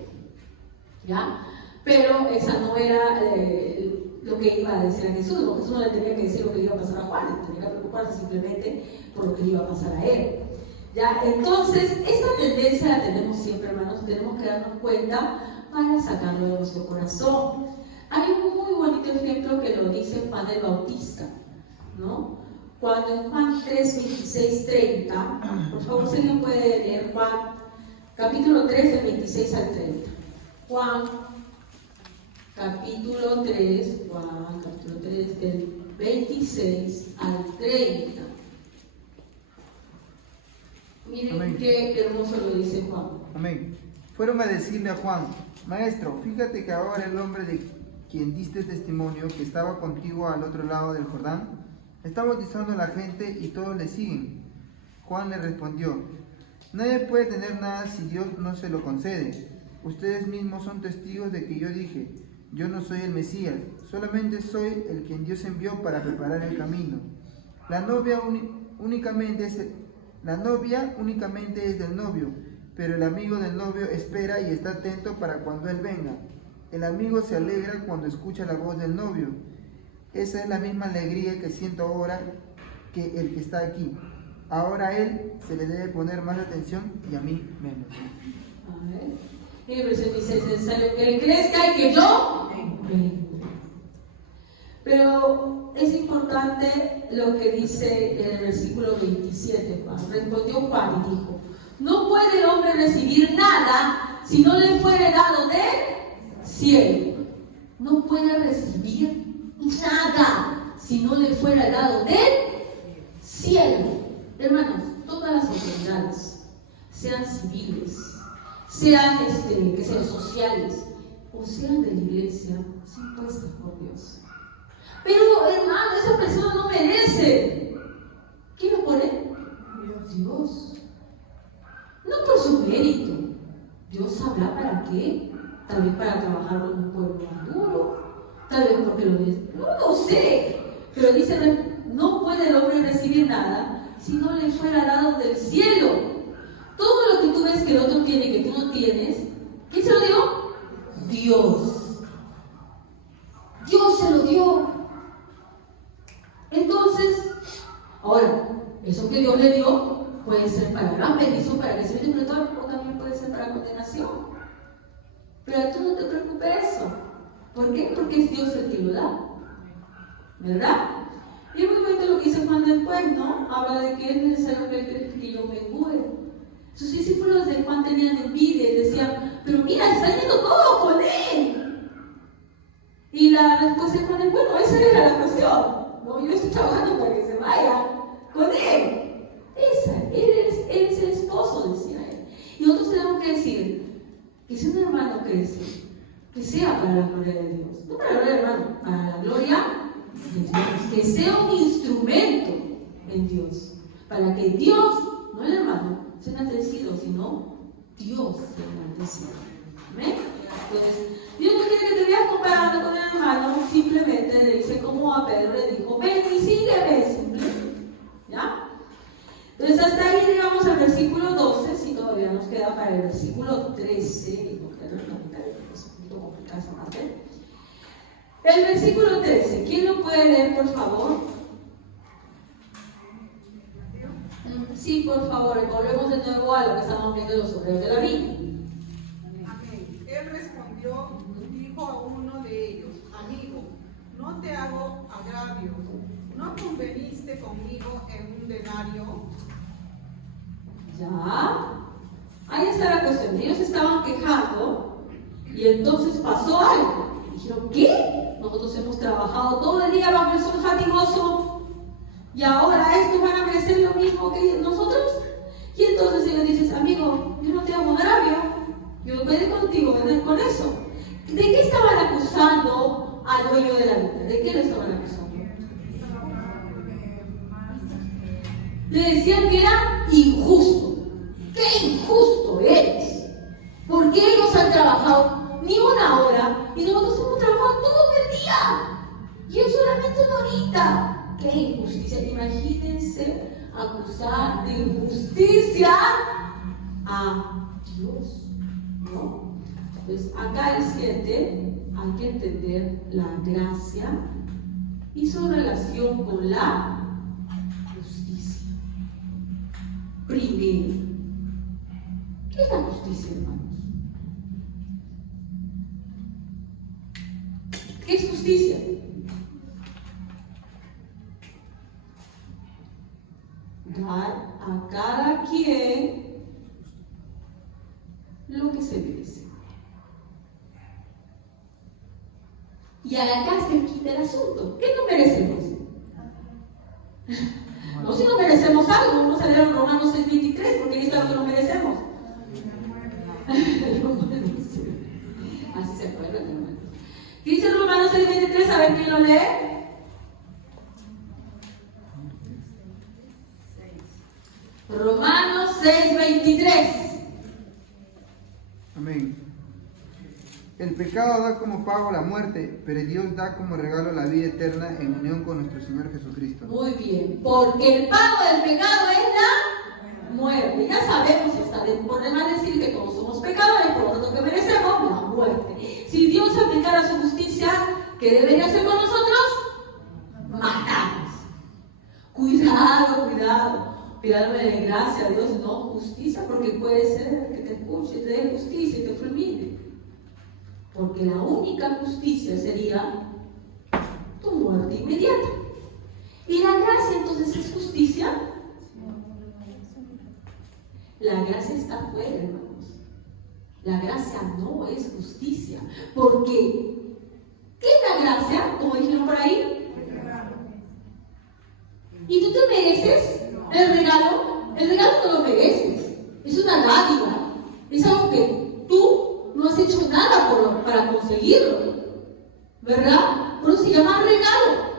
¿Ya? Pero esa no era lo que iba a decir a Jesús, porque Jesús no le tenía que decir lo que le iba a pasar a Juan, le tenía que preocuparse simplemente por lo que le iba a pasar a él. ¿Ya? Entonces, esta tendencia la tenemos siempre, hermanos, tenemos que darnos cuenta para sacarlo de nuestro corazón. Hay un muy bonito ejemplo que lo dice Juan el Bautista, ¿no? Cuando en Juan 3, 26, 30, por favor, si alguien puede leer Juan, capítulo 3, del 26 al 30. Juan, capítulo 3, del 26 al 30. Miren Amén. Qué hermoso lo dice Juan. Amén. Fueron a decirle a Juan, Maestro, fíjate que ahora el hombre de quien diste testimonio, que estaba contigo al otro lado del Jordán, está bautizando a la gente y todos le siguen. Juan le respondió, nadie puede tener nada si Dios no se lo concede. Ustedes mismos son testigos de que yo dije, yo no soy el Mesías, solamente soy el quien Dios envió para preparar el camino. La novia únicamente es del novio, pero el amigo del novio espera y está atento para cuando él venga. El amigo se alegra cuando escucha la voz del novio. Esa es la misma alegría que siento ahora que el que está aquí. Ahora a él se le debe poner más atención y a mí menos. Amén. Y el versículo dice, es necesario que él crezca y que yo venga. Pero es importante lo que dice en el versículo 27, Juan. Respondió Juan y dijo, no puede el hombre recibir nada si no le fuere dado del cielo. No puede recibir nada si no le fuera dado del cielo. Hermanos, todas las autoridades, sean civiles, sean que sean sociales o sean de la iglesia, son puestas por Dios. Pero hermano, esa persona no merece. ¿Quién lo pone? Dios. No por su mérito. Dios sabrá para qué. Tal vez para trabajar con un pueblo más duro. Tal vez porque lo dice. No sé. Pero dice, no puede el hombre recibir nada si no le fuera dado del cielo. Todo lo que tú ves que el otro tiene y que tú no tienes, ¿quién se lo dio? Dios. Dios se lo dio. Entonces, ahora, eso que Dios le dio puede ser para gran bendición, para crecimiento espiritual, o también puede ser para condenación. Pero tú no te preocupes eso. ¿Por qué? Porque es Dios el que lo da. ¿Verdad? Y es muy bonito lo que dice Juan después, ¿no? Habla de que es necesario que yo mengüe. Sus discípulos de Juan tenían envidia y decían, pero mira, está yendo todo con él. Y la respuesta de Juan es, bueno, esa era la cuestión. No, yo estoy trabajando para que se vaya con él. Él es el esposo, decía él. Y nosotros tenemos que decir que si un hermano crece, que sea para la gloria de Dios. No para la gloria del hermano, para la sea un instrumento en Dios, para que Dios, no el hermano, sea enaltecido, sino Dios sea enaltecido. ¿Amén? Entonces, Dios no quiere que te veas comparando con el hermano, simplemente le dice como a Pedro le dijo, ven y sígueme, simplemente. ¿Ya? Entonces hasta ahí llegamos al versículo 12, si todavía nos queda para el versículo 13, no queda la mitad, es un poquito complicada esa parte. El versículo 13, ¿quién lo puede leer, por favor? Sí, por favor, volvemos de nuevo a lo que estamos viendo en los obreros de la Biblia. Amén. Él respondió, dijo a uno de ellos, amigo, no te hago agravio, ¿no conveniste conmigo en un denario? Ya, ahí está la cuestión. Ellos estaban quejando y entonces pasó algo. Dijeron, ¿qué? Nosotros hemos trabajado todo el día bajo el sol fatigoso y ahora estos van a merecer lo mismo que nosotros. Y entonces ellos dicen, amigo, yo no te hago agravio, yo quedé contigo con eso. ¿De qué estaban acusando al dueño de la vida? ¿De qué le estaban acusando? Le decían que era injusto. ¡Qué injusto eres! Porque ellos han trabajado ni una hora y nosotros hemos trabajado todo el día. Y es solamente una horita. ¡Qué injusticia! Imagínense acusar de injusticia a Dios, ¿no? Entonces, acá el 7 hay que entender la gracia y su relación con la justicia. Primero, ¿qué es la justicia, hermanos? ¿Qué es justicia? Dar a cada quien lo que se merece. Y acá se quita el asunto. ¿Qué no merecemos? No, si no merecemos algo, vamos a leer en Romanos 6:23, porque ahí está lo que no merecemos. Así se acuerdan, hermanos. ¿Qué dice Romanos 6:23? A ver quién lo lee. Romanos 6:23. Amén. El pecado da como pago la muerte, pero Dios da como regalo la vida eterna en unión con nuestro Señor Jesucristo. Muy bien, porque el pago del pecado es la muerte. Ya sabemos, hasta por demás decir que todos somos pecadores, por lo tanto que merecemos la muerte. Si Dios aplicara su justicia, ¿qué debería hacer con nosotros? Matarnos. Cuidado, cuidado. Pídame de gracia a Dios, no justicia, porque puede ser que te escuche, te dé justicia y te fulmine. Porque la única justicia sería tu muerte inmediata. ¿Y la gracia entonces es justicia? La gracia está afuera, hermanos. La gracia no es justicia. Porque, ¿qué es la gracia? Como dijeron por ahí. ¿Y tú te mereces el regalo? El regalo no lo mereces. Es una dádiva. Es algo que tú no has hecho nada para conseguirlo, ¿verdad? Por eso se llama regalo,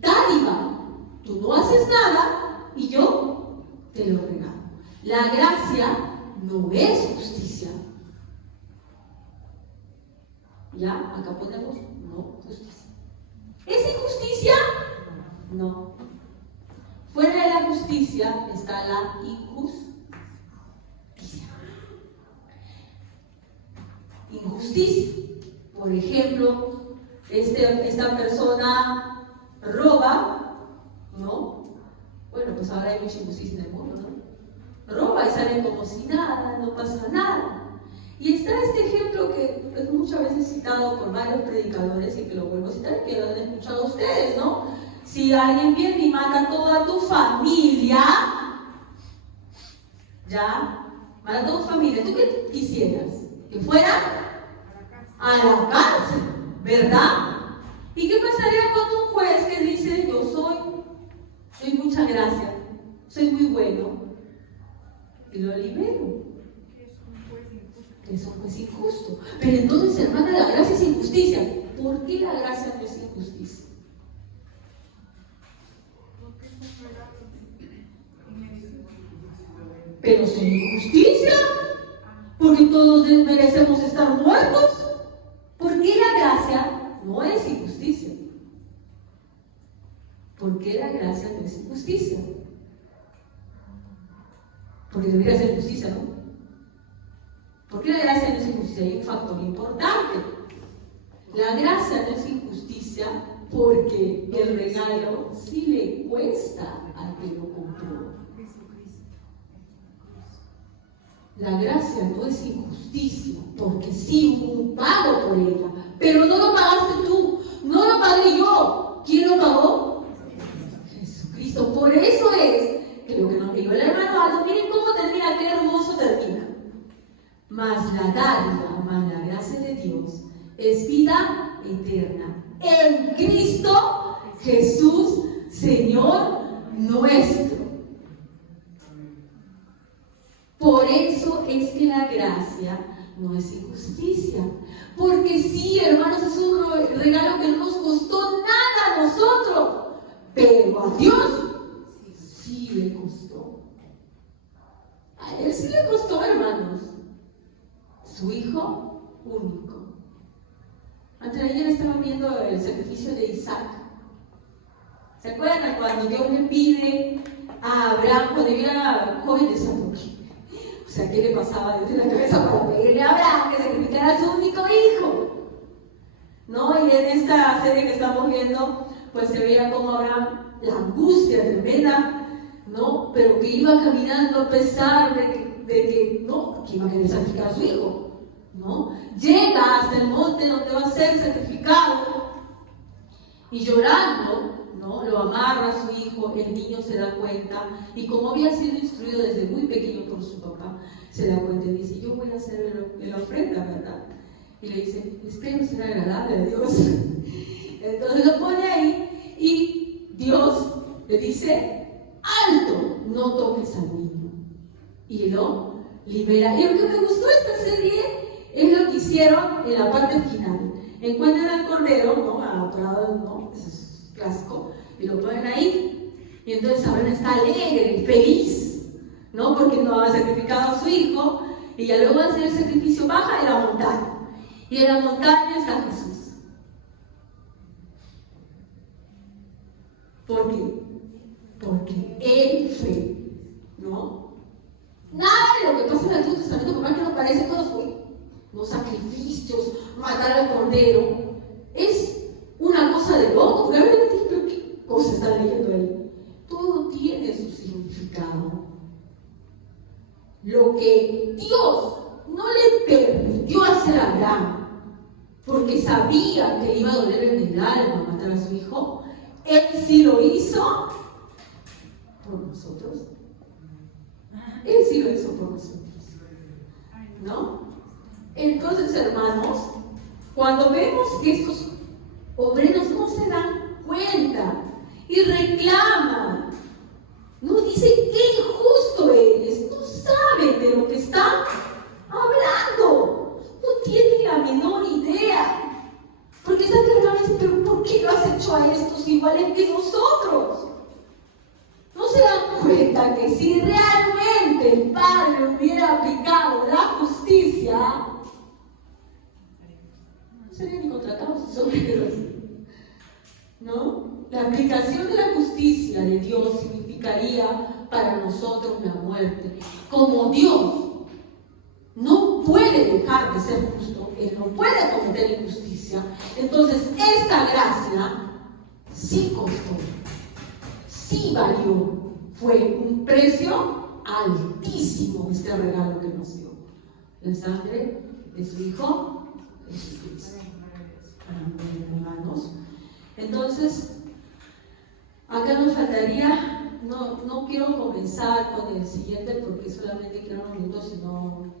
dádiva. Tú no haces nada y yo te lo regalo. La gracia no es justicia. ¿Ya? Acá ponemos no justicia. ¿Es injusticia? No. Fuera de la justicia está la injusticia. Injusticia. Por ejemplo, esta persona roba, ¿no? Bueno, pues ahora hay mucha injusticia en el mundo, ¿no? Roba y sale como si nada, no pasa nada. Y está este ejemplo que es muchas veces citado por varios predicadores y que lo vuelvo a citar, que lo han escuchado ustedes, ¿no? Si alguien viene y mata a toda tu familia, ¿ya? Mata a toda tu familia, ¿tú qué quisieras? Que fuera a la cárcel, ¿verdad? ¿Y qué pasaría con un juez que dice, yo soy mucha gracia, soy muy bueno, y lo libero? Es un juez injusto. Pero entonces, hermana, la gracia es injusticia. ¿Por qué la gracia no es injusticia? Pero sin injusticia, porque todos merecemos estar muertos. Porque la gracia no es injusticia. Porque la gracia no es injusticia. Porque debería ser justicia, ¿no? Porque la gracia no es injusticia. Hay un factor importante. La gracia no es injusticia porque el regalo sí le cuesta al que lo compró. La gracia no es injusticia, porque sí hubo un pago por ella, pero no lo pagaste tú, no lo pagué yo. ¿Quién lo pagó? Jesucristo. Por eso es que lo que nos dijo el hermano Aldo, miren cómo termina, qué hermoso termina. Mas la dádiva, mas la gracia de Dios es vida eterna en Cristo Jesús, Señor nuestro. Por eso es que la gracia no es injusticia. Porque sí, hermanos, es un regalo que no nos costó nada a nosotros. Pero a Dios sí le costó. A Él sí le costó, hermanos. Su Hijo único. Antes de ayer estaba viendo el sacrificio de Isaac. ¿Se acuerdan cuando Dios le pide a Abraham, cuando yo era joven, decía, ¿por qué? O sea, ¿qué le pasaba desde la cabeza para pedirle a Abraham que sacrificara a su único hijo? ¿No? Y en esta serie que estamos viendo, pues se veía como Abraham, la angustia tremenda, ¿no? Pero que iba caminando a pesar de que no, que iba a querer sacrificar a su hijo, ¿no? Llega hasta el monte donde va a ser sacrificado y llorando, ¿no? Lo amarra a su hijo, el niño se da cuenta y como había sido instruido desde muy pequeño por su papá, se da cuenta y dice, yo voy a hacer la ofrenda, ¿verdad? Y le dice, espero ser agradable a Dios. Entonces lo pone ahí y Dios le dice, alto, no toques al niño. Y lo libera. Y lo que me gustó de esta serie es lo que hicieron en la parte final. Encuentran al cordero, ¿no? Atrapado, ¿no? Eso es clásico. Y lo ponen ahí. Y entonces Abraham está alegre, feliz, ¿no? Porque no había sacrificado a su hijo. Y ya luego de hacer el sacrificio baja en la montaña. Y en la montaña está Jesús. ¿Por qué? Porque Él fue, ¿no? Nada de lo que pasa en el Antiguo Testamento, por más que nos parece, todo fue. Los sacrificios, matar al cordero. Es una cosa de loco. Porque realmente, ¿pero qué cosa están leyendo ahí? Todo tiene su significado. Lo que Dios no le permitió hacer a Abraham, porque sabía que le iba a doler en el alma matar a su hijo, Él sí lo hizo por nosotros. Él sí lo hizo por nosotros, ¿no? Entonces, hermanos, cuando vemos que estos obreros no se dan cuenta y reclaman, no dicen qué injusto eres, no saben de lo que están hablando, no tienen la menor idea, porque están reclamando y dicen, pero ¿por qué lo has hecho a estos iguales que nosotros? No se dan cuenta que si realmente el Padre hubiera aplicado la justicia, no serían ni contratados esos obreros, ¿no? La aplicación de la justicia de Dios significaría para nosotros la muerte. Como Dios no puede dejar de ser justo, Él no puede cometer injusticia, entonces esta gracia sí costó, sí valió, fue un precio altísimo este regalo que nos dio, la sangre de su Hijo Jesucristo. Hermanos, entonces acá nos faltaría, no quiero comenzar con el siguiente porque solamente quiero unos minutos, sino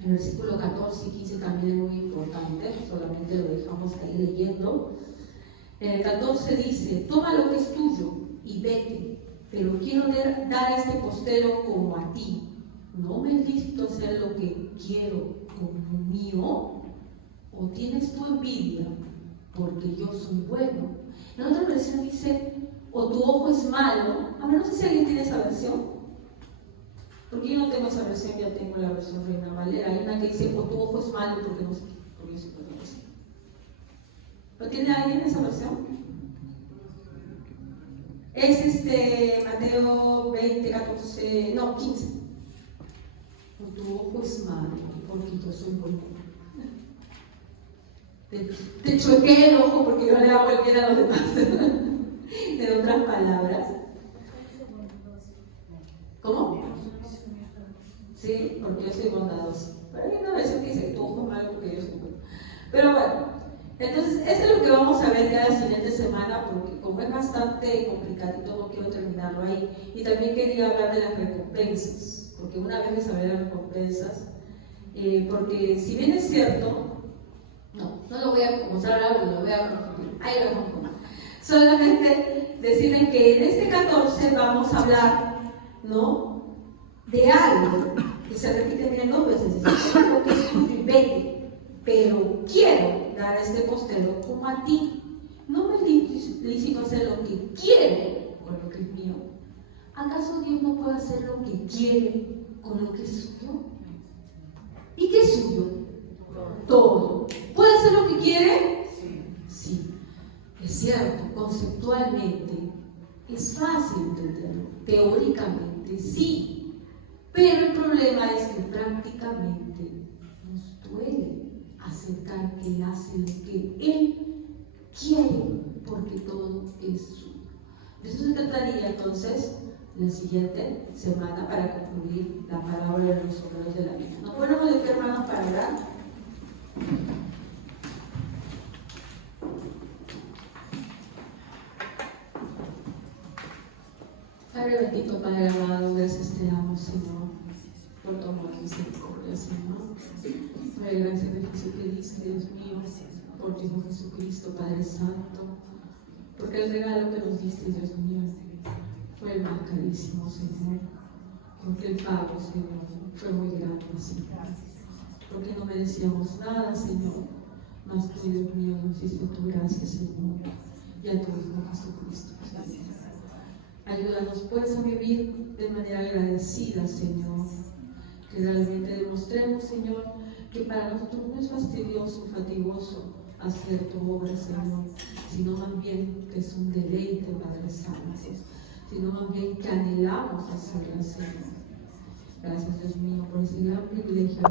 el versículo 14 y 15 también es muy importante, solamente lo dejamos ahí leyendo. En el 14 dice, toma lo que es tuyo y vete, pero quiero dar a este postero como a ti. ¿No me es lícito hacer lo que quiero como mío? ¿O tienes tu envidia porque yo soy bueno? En otra versión dice, o tu ojo es malo. A ver, no sé si alguien tiene esa versión. Porque yo no tengo esa versión, yo tengo la versión Reina Valera. Hay una que dice, o tu ojo es malo porque no sé qué. Porque yo siempre tengo así. ¿Lo tiene alguien esa versión? Es Mateo 20, 14, no, 15. O tu ojo es malo porque yo soy bueno. Te choqué el ojo porque yo le hago el bien a los demás. En otras palabras. ¿Cómo? Sí, porque yo soy bondadoso. Pero hay una versión que dice tu ojo es malo porque yo soy bueno. Pero bueno, entonces eso es lo que vamos a ver ya la siguiente semana, porque como es bastante complicadito, no quiero terminarlo ahí. Y también quería hablar de las recompensas, porque una vez les hablé de las recompensas, porque si bien es cierto, no lo voy a mostrar algo, lo voy a confundir. Ahí lo vamos a tomar. Solamente decirles que en este 14 vamos a hablar, ¿no?, de algo que se repite, miren, 2 veces. Es algo que es tuyo y vete, pero quiero dar a este postero como a ti. No me es lícito hacer lo que quiero con lo que es mío. ¿Acaso Dios no puede hacer lo que quiere con lo que es suyo? ¿Y qué es suyo? Todo. ¿Puede hacer lo que quiere? Sí. Es cierto, conceptualmente es fácil entenderlo, teóricamente sí, pero el problema es que prácticamente nos duele aceptar que Él hace lo que Él quiere, porque todo es suyo. De eso se trataría entonces la siguiente semana para concluir la parábola de los obreros de la vida. ¿Nos ponemos de pie, hermanos, para orar? Padre bendito, Padre amado, gracias te damos, Señor, por tu amor y misericordia, Señor. Padre, gracias de Jesucristo, Dios mío, por tu Hijo Jesucristo, Padre Santo, porque el regalo que nos diste, Dios mío, fue el más carísimo, Señor, porque el pago, Señor, fue muy grande, Señor, porque no merecíamos nada, Señor, mas tú, Dios mío, nos diste tu gracia, Señor, y a tu Hijo Jesucristo, Señor. Ayúdanos pues a vivir de manera agradecida, Señor, que realmente demostremos, Señor, que para nosotros no es fastidioso, fatigoso hacer tu obra, Señor, sino más bien que es un deleite, Padre Santo, sino más bien que anhelamos hacerla, Señor. Gracias, Dios mío, por ese gran privilegio.